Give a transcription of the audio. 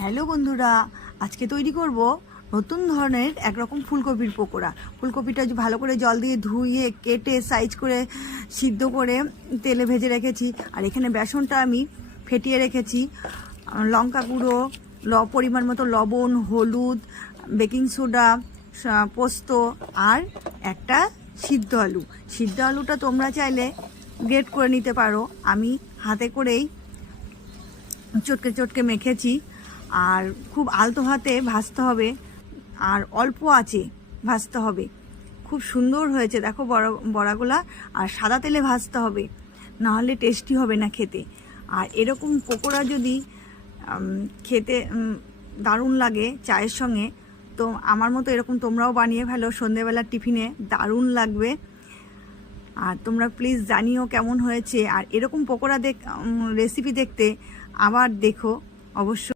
Hello বন্ধুরা, আজকে তৈরি করব নতুন ধরনের একরকম ফুলকপির পকোড়া। ফুলকপিটা ভালো করে জল দিয়ে ধুয়ে, কেটে সাইজ করে, সিদ্ধ করে তেলে ভেজে রেখেছি। আর এখানে বেসনটা আমি ফেটিয়ে রেখেছি। লঙ্কা গুঁড়ো, ল, পরিমাণ মতো লবণ, হলুদ, বেকিং সোডা পোস্ত আর একটা সিদ্ধ আলু। সিদ্ধ আলুটা তোমরা চাইলে গ্রেট করে নিতে পারো। আমি হাতে করেই চটকে চটকে মেখেছি। আর খুব আলতো হাতে ভাজতে হবে, আর অল্প আছে ভাজতে হবে। খুব সুন্দর হয়েছে, দেখো বড়া, বড়াগুলা, আর সাদা তেলে ভাজতে হবে, না হলে টেস্টি হবে না খেতে। আর এরকম পকোড়া যদি খেতে দারুণ লাগে চায়ের সঙ্গে, তো আমার মতো এরকম তোমরাও বানিয়ে ফেলো সন্ধেবেলার টিফিনে, দারুণ লাগবে। আর তোমরা প্লিজ জানিও কেমন হয়েছে, আর এরকম পকোড়া দেখ রেসিপি দেখতে আবার দেখো, অবশ্যই।